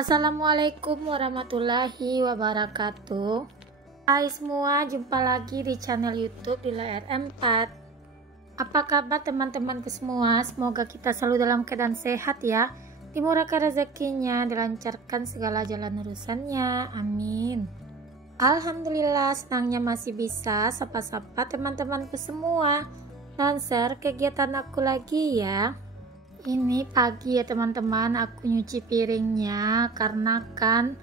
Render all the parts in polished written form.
Assalamualaikum warahmatullahi wabarakatuh. Hai semua, jumpa lagi di channel YouTube di layar 4. Apa kabar teman-temanku semua? Semoga kita selalu dalam keadaan sehat ya, dimurahkan rezekinya, dilancarkan segala jalan urusannya, amin. Alhamdulillah, senangnya masih bisa sapa-sapa teman-temanku semua dan share kegiatan aku lagi ya. Ini pagi ya teman-teman, aku nyuci piringnya karena kan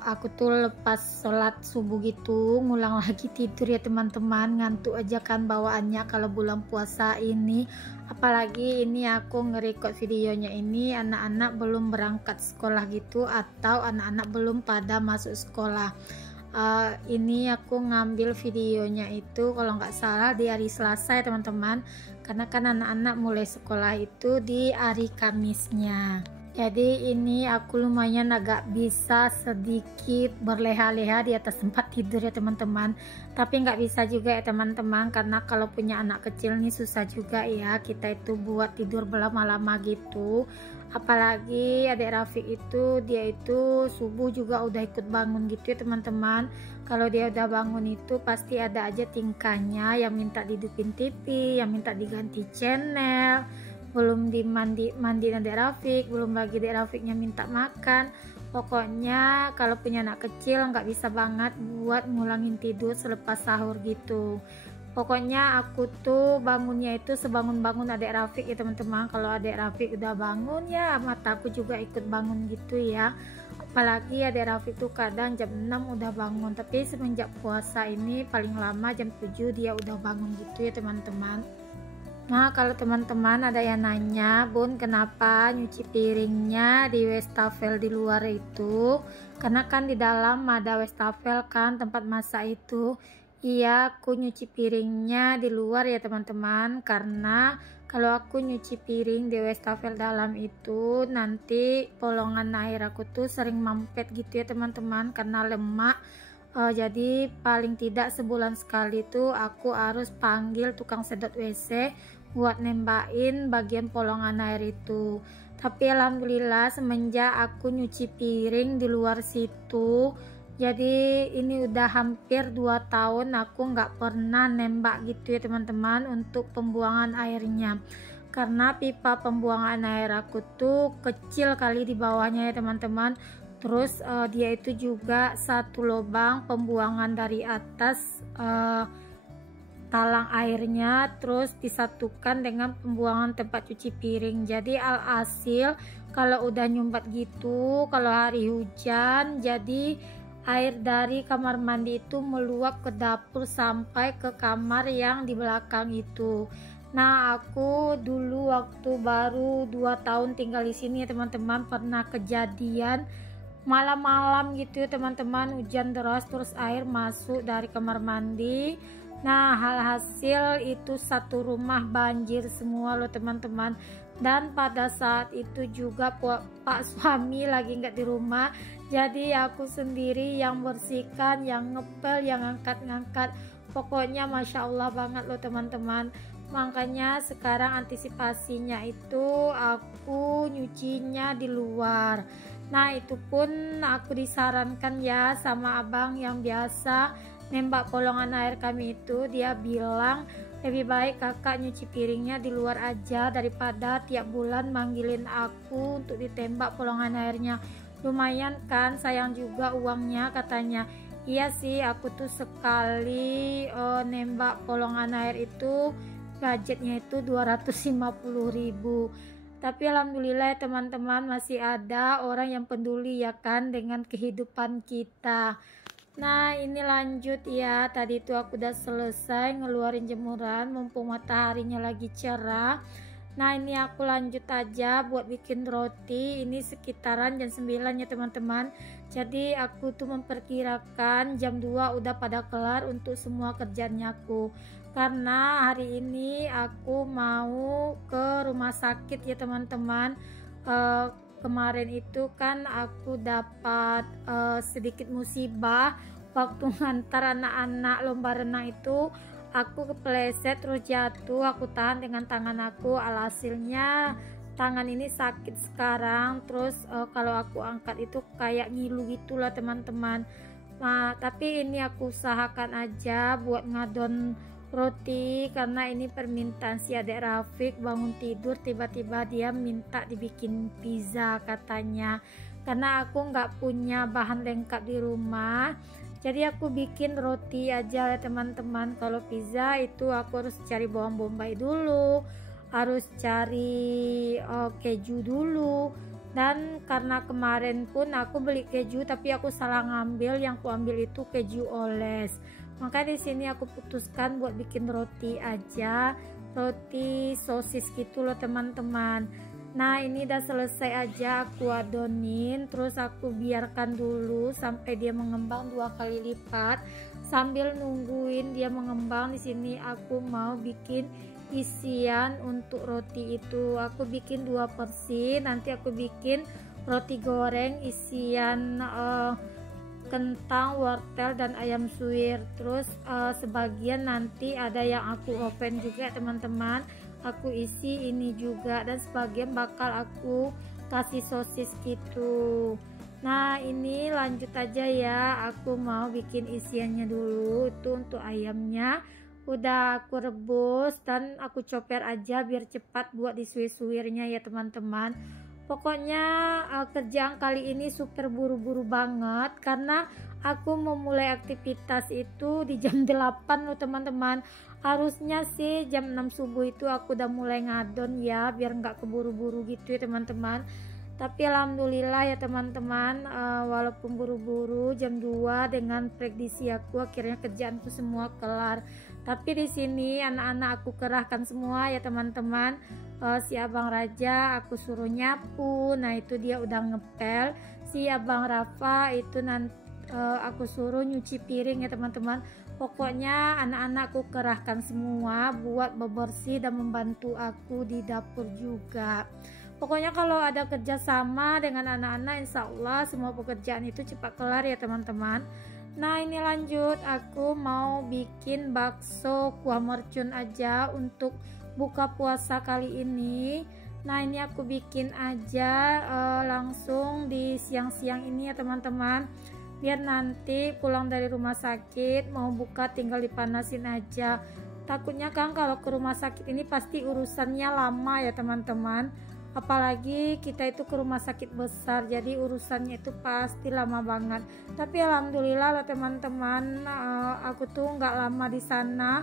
aku tuh lepas sholat subuh gitu ngulang lagi tidur ya teman-teman, ngantuk aja kan bawaannya kalau bulan puasa ini. Apalagi ini aku nge-record videonya ini anak-anak belum berangkat sekolah gitu, atau anak-anak belum pada masuk sekolah. Ini aku ngambil videonya itu kalau nggak salah di hari Selasa ya teman-teman, karena kan anak-anak mulai sekolah itu di hari Kamisnya. Jadi ini aku lumayan agak bisa sedikit berleha-leha di atas tempat tidur ya teman-teman, tapi nggak bisa juga ya teman-teman, karena kalau punya anak kecil nih susah juga ya kita itu buat tidur berlama-lama gitu. Apalagi adik Rafiq itu dia itu subuh juga udah ikut bangun gitu ya teman-teman. Kalau dia udah bangun itu pasti ada aja tingkahnya yang minta dihidupin TV, yang minta diganti channel, belum mandiin adik Rafiq, belum lagi adik Rafiqnya minta makan. Pokoknya kalau punya anak kecil nggak bisa banget buat ngulangin tidur selepas sahur gitu. Pokoknya aku tuh bangunnya itu sebangun-bangun adik Rafiq ya teman-teman. Kalau adik Rafiq udah bangun ya mataku juga ikut bangun gitu ya. Apalagi adik Rafiq tuh kadang jam 6 udah bangun, tapi semenjak puasa ini paling lama jam 7 dia udah bangun gitu ya teman-teman. Nah, kalau teman-teman ada yang nanya, Bun kenapa nyuci piringnya di wastafel di luar itu? Karena kan di dalam ada wastafel kan tempat masak itu. Iya, aku nyuci piringnya di luar ya teman-teman, karena kalau aku nyuci piring di wastafel dalam itu nanti polongan air aku tuh sering mampet gitu ya teman-teman, karena lemak. Jadi paling tidak sebulan sekali tuh aku harus panggil tukang sedot WC buat nembakin bagian polongan air itu. Tapi alhamdulillah semenjak aku nyuci piring di luar situ, jadi ini udah hampir 2 tahun aku nggak pernah nembak gitu ya teman-teman untuk pembuangan airnya, karena pipa pembuangan air aku tuh kecil kali di bawahnya ya teman-teman. Terus dia itu juga satu lubang pembuangan dari atas talang airnya terus disatukan dengan pembuangan tempat cuci piring. Jadi alhasil kalau udah nyumbat gitu, kalau hari hujan, jadi air dari kamar mandi itu meluap ke dapur sampai ke kamar yang di belakang itu. Nah, aku dulu waktu baru 2 tahun tinggal di sini ya teman-teman, pernah kejadian malam-malam gitu ya teman-teman, hujan deras terus air masuk dari kamar mandi. Nah, hasil itu satu rumah banjir semua loh teman-teman. Dan pada saat itu juga Pak suami lagi nggak di rumah, jadi aku sendiri yang bersihkan, yang ngepel, yang ngangkat-ngangkat. Pokoknya Masya Allah banget loh teman-teman. Makanya sekarang antisipasinya itu aku nyucinya di luar. Nah, itu pun aku disarankan ya sama abang yang biasa nembak polongan air kami itu. Dia bilang lebih baik kakak nyuci piringnya di luar aja daripada tiap bulan manggilin aku untuk ditembak polongan airnya. Lumayan kan, sayang juga uangnya katanya. Iya sih, aku tuh sekali nembak polongan air itu budgetnya itu 250.000. Tapi alhamdulillah teman-teman masih ada orang yang peduli ya kan dengan kehidupan kita. Nah, ini lanjut ya, tadi itu aku udah selesai ngeluarin jemuran mumpung mataharinya lagi cerah. Nah, ini aku lanjut aja buat bikin roti. Ini sekitaran jam 9 ya teman-teman. Jadi aku tuh memperkirakan jam 2 udah pada kelar untuk semua kerjaannya aku, karena hari ini aku mau ke rumah sakit ya teman-teman. Kemarin itu kan aku dapat sedikit musibah waktu ngantar anak-anak lomba renang itu. Aku kepleset terus jatuh, aku tahan dengan tangan aku, alhasilnya tangan ini sakit sekarang, terus kalau aku angkat itu kayak ngilu gitulah teman-teman. Nah, tapi ini aku usahakan aja buat ngadon roti karena ini permintaan si adik Rafiq. Bangun tidur tiba-tiba dia minta dibikin pizza katanya, karena aku nggak punya bahan lengkap di rumah, jadi aku bikin roti aja ya teman-teman. Kalau pizza itu aku harus cari bawang bombay dulu, harus cari keju dulu. Dan karena kemarin pun aku beli keju tapi aku salah ngambil, yang aku ambil itu keju oles. Maka di sini aku putuskan buat bikin roti aja, roti sosis gitu loh teman-teman. Nah ini udah selesai aja aku adonin, terus aku biarkan dulu sampai dia mengembang 2 kali lipat. Sambil nungguin dia mengembang, di sini aku mau bikin isian untuk roti itu. Aku bikin 2 porsi, nanti aku bikin roti goreng isian kentang, wortel dan ayam suwir. Terus sebagian nanti ada yang aku oven juga teman-teman, aku isi ini juga, dan sebagian bakal aku kasih sosis gitu. Nah ini lanjut aja ya, aku mau bikin isiannya dulu. Itu untuk ayamnya udah aku rebus dan aku coper aja biar cepat buat disuir-suirnya ya teman-teman. Pokoknya kerjaan kali ini super buru-buru banget karena aku memulai aktivitas itu di jam 8 loh teman-teman. Harusnya sih jam 6 subuh itu aku udah mulai ngadon ya, biar nggak keburu-buru gitu ya teman-teman. Tapi alhamdulillah ya teman-teman, walaupun buru-buru jam 2 dengan prediksi aku, akhirnya kerjaanku semua kelar. Tapi di sini anak-anak aku kerahkan semua ya teman-teman. Si Abang Raja aku suruh nyapu, nah itu dia udah ngepel. Si Abang Rafa itu nanti aku suruh nyuci piring ya teman-teman. Pokoknya anak-anakku kerahkan semua buat bebersih dan membantu aku di dapur juga. Pokoknya kalau ada kerjasama dengan anak-anak, insya Allah semua pekerjaan itu cepat kelar ya teman-teman. Nah ini lanjut, aku mau bikin bakso kuah mercun aja untuk buka puasa kali ini. Nah ini aku bikin aja langsung di siang-siang ini ya teman-teman, biar nanti pulang dari rumah sakit mau buka tinggal dipanasin aja. Takutnya kan kalau ke rumah sakit ini pasti urusannya lama ya teman-teman, apalagi kita itu ke rumah sakit besar, jadi urusannya itu pasti lama banget. Tapi alhamdulillah loh teman-teman, aku tuh nggak lama di sana,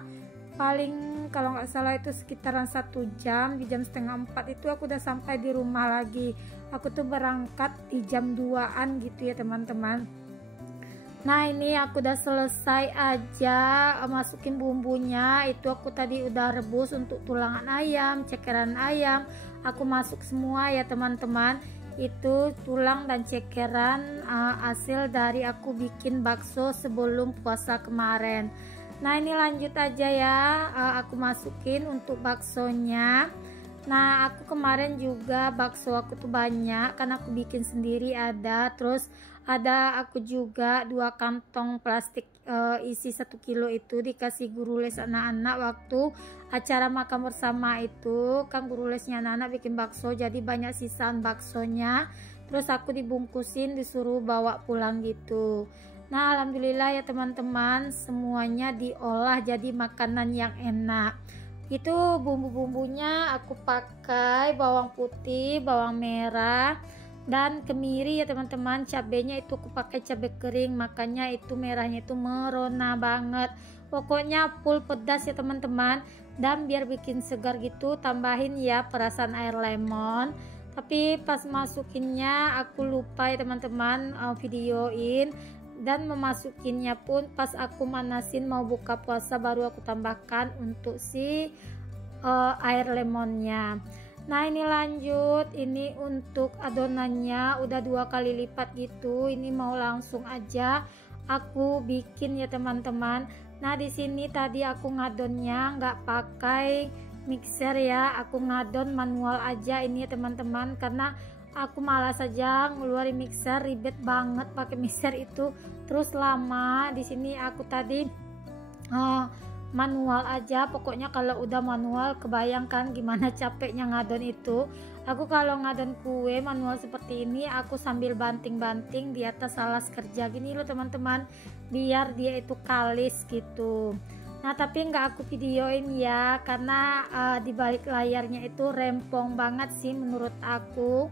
paling kalau nggak salah itu sekitaran 1 jam. Di jam setengah 4 itu aku udah sampai di rumah lagi. Aku tuh berangkat di jam 2-an gitu ya teman-teman. Nah ini aku udah selesai aja masukin bumbunya. Itu aku tadi udah rebus untuk tulangan ayam, cekeran ayam, aku masuk semua ya teman-teman. Itu tulang dan cekeran hasil dari aku bikin bakso sebelum puasa kemarin. Nah ini lanjut aja ya, aku masukin untuk baksonya. Nah aku kemarin juga bakso aku tuh banyak karena aku bikin sendiri ada. Terus ada aku juga 2 kantong plastik isi 1 kilo itu dikasih guru les anak-anak waktu acara makan bersama itu. Kan guru lesnya anak-anak bikin bakso, jadi banyak sisaan baksonya. Terus aku dibungkusin disuruh bawa pulang gitu. Nah alhamdulillah ya teman-teman, semuanya diolah jadi makanan yang enak. Itu bumbu-bumbunya aku pakai bawang putih, bawang merah, dan kemiri ya teman-teman. Cabenya itu aku pakai cabai kering, makanya itu merahnya itu merona banget. Pokoknya full pedas ya teman-teman. Dan biar bikin segar gitu, tambahin ya perasan air lemon. Tapi pas masukinnya aku lupa ya teman-teman videoin. Dan memasukinnya pun pas aku manasin mau buka puasa baru aku tambahkan untuk si air lemonnya. Nah ini lanjut, ini untuk adonannya udah 2 kali lipat gitu. Ini mau langsung aja aku bikin ya teman-teman. Nah di sini tadi aku ngadonnya nggak pakai mixer ya, aku ngadon manual aja ini ya teman-teman, karena aku malas aja ngeluarin mixer, ribet banget pakai mixer itu, terus lama. Di sini aku tadi manual aja. Pokoknya kalau udah manual, kebayangkan gimana capeknya ngadon itu. Aku kalau ngadon kue manual seperti ini, aku sambil banting-banting di atas alas kerja gini loh teman-teman, biar dia itu kalis gitu. Nah tapi nggak aku videoin ya, karena di balik layarnya itu rempong banget sih menurut aku.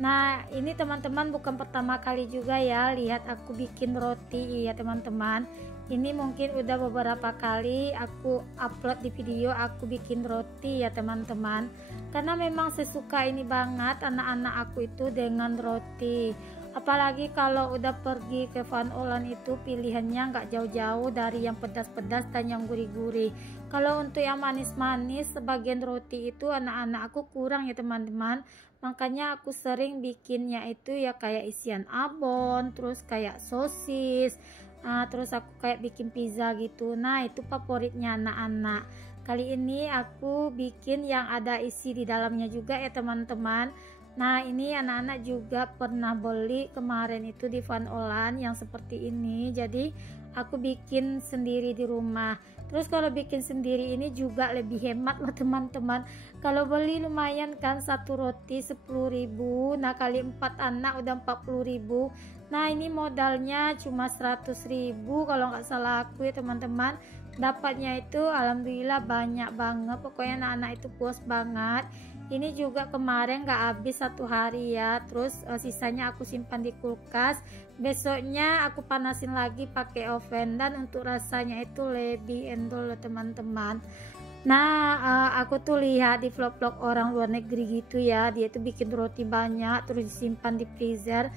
Nah ini teman-teman bukan pertama kali juga ya lihat aku bikin roti ya teman-teman. Ini mungkin udah beberapa kali aku upload di video aku bikin roti ya teman-teman, karena memang sesuka ini banget anak-anak aku itu dengan roti. Apalagi kalau udah pergi ke Van Olan itu pilihannya nggak jauh-jauh dari yang pedas-pedas dan yang gurih-gurih. Kalau untuk yang manis-manis, sebagian roti itu anak-anak aku kurang ya teman-teman. Makanya aku sering bikinnya itu ya kayak isian abon, terus kayak sosis, terus aku kayak bikin pizza gitu. Nah itu favoritnya anak-anak. Kali ini aku bikin yang ada isi di dalamnya juga ya teman-teman. Nah ini anak-anak juga pernah beli kemarin itu di Van Olan yang seperti ini, jadi aku bikin sendiri di rumah. Terus kalau bikin sendiri ini juga lebih hemat loh teman-teman. Kalau beli lumayan kan, satu roti 10.000, nah kali 4 anak udah 40.000. Nah ini modalnya cuma 100.000 kalau nggak salah aku ya teman-teman. Dapatnya itu alhamdulillah banyak banget, pokoknya anak-anak itu puas banget. Ini juga kemarin nggak habis 1 hari ya, terus sisanya aku simpan di kulkas. Besoknya aku panasin lagi pakai oven, dan untuk rasanya itu lebih endol loh teman-teman. Nah aku tuh lihat di vlog-vlog orang luar negeri gitu ya, dia tuh bikin roti banyak terus disimpan di freezer,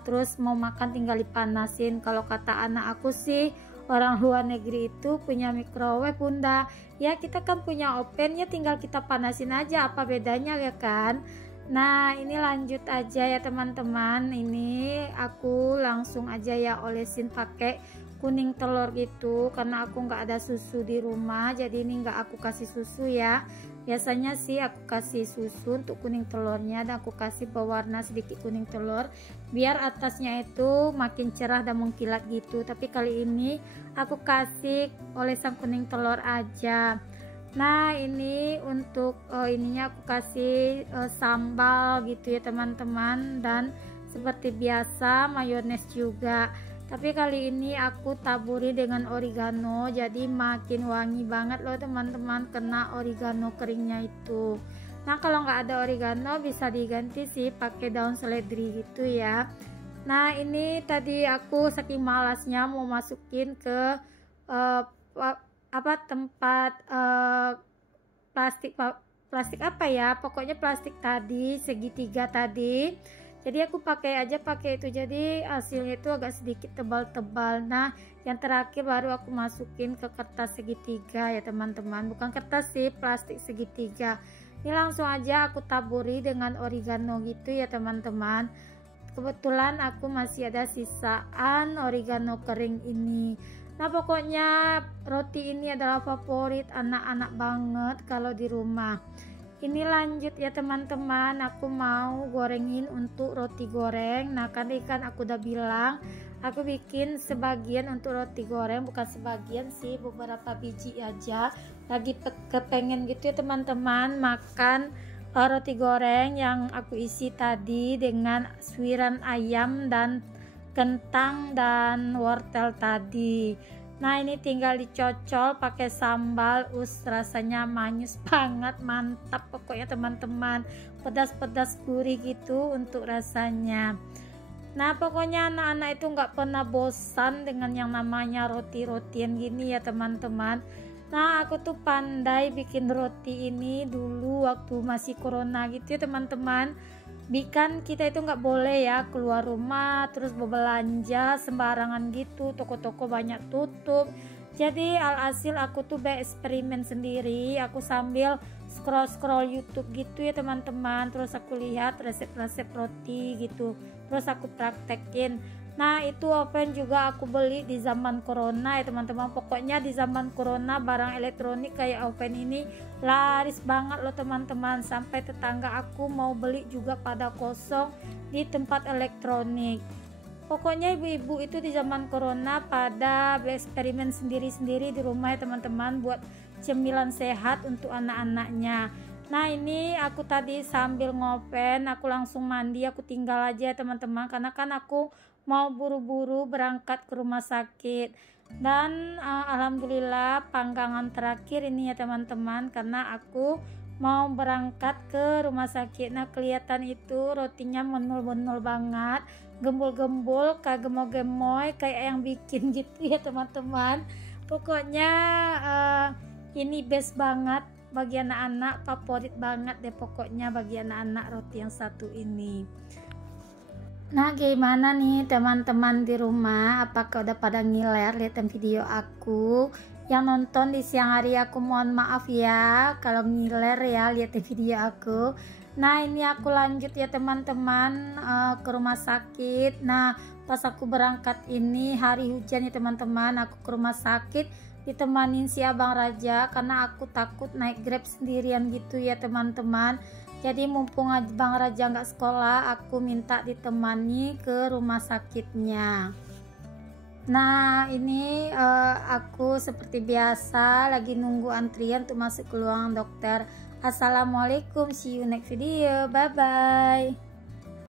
terus mau makan tinggal dipanasin. Kalau kata anak aku sih, orang luar negeri itu punya microwave bunda, ya kita kan punya oven, ya tinggal kita panasin aja, apa bedanya ya kan. Nah ini lanjut aja ya teman-teman, ini aku langsung aja ya olesin pakai kuning telur gitu, karena aku nggak ada susu di rumah, jadi ini nggak aku kasih susu ya. Biasanya sih aku kasih susu untuk kuning telurnya, dan aku kasih pewarna sedikit kuning telur biar atasnya itu makin cerah dan mengkilat gitu. Tapi kali ini aku kasih olesan kuning telur aja. Nah ini untuk ininya aku kasih sambal gitu ya teman-teman, dan seperti biasa mayones juga. Tapi kali ini aku taburi dengan oregano, jadi makin wangi banget loh teman-teman, kena oregano keringnya itu. Nah kalau nggak ada oregano bisa diganti sih pakai daun seledri gitu ya. Nah ini tadi aku saking malasnya mau masukin ke tempat plastik apa ya, pokoknya plastik tadi segitiga tadi. Jadi aku pakai itu, jadi hasilnya itu agak sedikit tebal-tebal. Nah yang terakhir baru aku masukin ke kertas segitiga ya teman-teman, bukan kertas sih, plastik segitiga. Ini langsung aja aku taburi dengan oregano gitu ya teman-teman. Kebetulan aku masih ada sisaan oregano kering ini. Nah pokoknya roti ini adalah favorit anak-anak banget kalau di rumah. Ini lanjut ya teman-teman, aku mau gorengin untuk roti goreng. Nah kan aku udah bilang aku bikin sebagian untuk roti goreng, bukan sebagian sih, beberapa biji aja. Lagi kepengen gitu ya teman-teman makan roti goreng yang aku isi tadi dengan suiran ayam dan kentang dan wortel tadi. Nah ini tinggal dicocol pakai sambal, rasanya manis banget, mantap pokoknya teman-teman, pedas-pedas gurih gitu untuk rasanya. Nah pokoknya anak-anak itu nggak pernah bosan dengan yang namanya roti-rotian gini ya teman-teman. Nah aku tuh pandai bikin roti ini dulu waktu masih corona gitu ya teman-teman. Bikin kita itu nggak boleh ya keluar rumah terus berbelanja sembarangan gitu, toko-toko banyak tutup. Jadi alhasil aku tuh bereksperimen sendiri, aku sambil scroll YouTube gitu ya teman-teman, terus aku lihat resep-resep roti gitu, terus aku praktekin. Nah itu oven juga aku beli di zaman corona ya teman-teman. Pokoknya di zaman corona barang elektronik kayak oven ini laris banget loh teman-teman, sampai tetangga aku mau beli juga pada kosong di tempat elektronik. Pokoknya ibu-ibu itu di zaman corona pada bereksperimen sendiri-sendiri di rumah ya teman-teman, buat cemilan sehat untuk anak-anaknya. Nah ini aku tadi sambil ngopen, aku langsung mandi, aku tinggal aja ya teman-teman, karena kan aku mau buru-buru berangkat ke rumah sakit. Dan alhamdulillah panggangan terakhir ini ya teman-teman, karena aku mau berangkat ke rumah sakit. Nah kelihatan itu rotinya menul-menul banget, gembul-gembul, kayak gemoy-gemoy, kayak yang bikin gitu ya teman-teman. Pokoknya ini best banget bagi anak-anak, favorit banget deh pokoknya bagi anak-anak roti yang satu ini. Nah gimana nih teman-teman di rumah, apakah udah pada ngiler liatin video aku? Yang nonton di siang hari aku mohon maaf ya kalau ngiler ya liatin video aku. Nah ini aku lanjut ya teman-teman ke rumah sakit. Nah pas aku berangkat ini hari hujan ya teman-teman, aku ke rumah sakit ditemanin si Abang Raja karena aku takut naik Grab sendirian gitu ya teman-teman. Jadi mumpung Bang Raja nggak sekolah, aku minta ditemani ke rumah sakitnya. Nah ini aku seperti biasa lagi nunggu antrian untuk masuk ke ruangan dokter. Assalamualaikum, see you next video, bye bye.